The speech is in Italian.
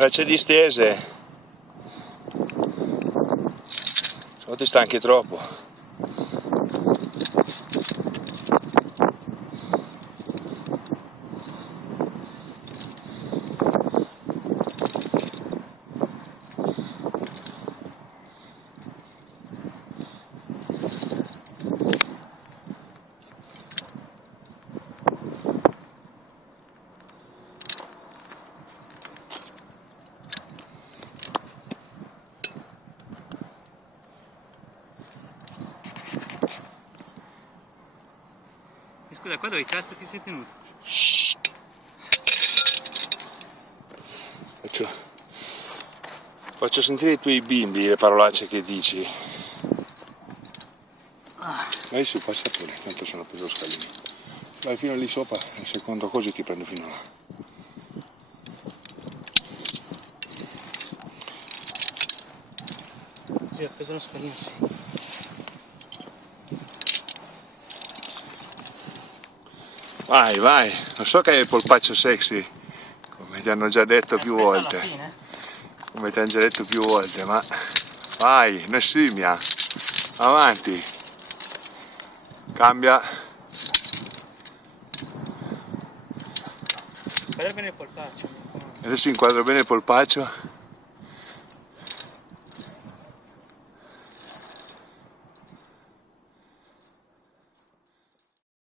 Ma c'è distese. Se no ti stanchi troppo. Scusa, qua dove cazzo ti sei tenuto? Faccio sentire ai tuoi bimbi le parolacce che dici. Vai su, passa pure, tanto sono preso scalino. Vai fino lì sopra, il secondo così ti prendo fino là. Sì, ho preso uno scalino, sì. Vai, vai, lo so che hai il polpaccio sexy, come ti hanno già detto più volte. Come ti hanno già detto più volte, ma vai, non scimmia, avanti, cambia. Guarda bene il polpaccio. Adesso inquadro bene il polpaccio.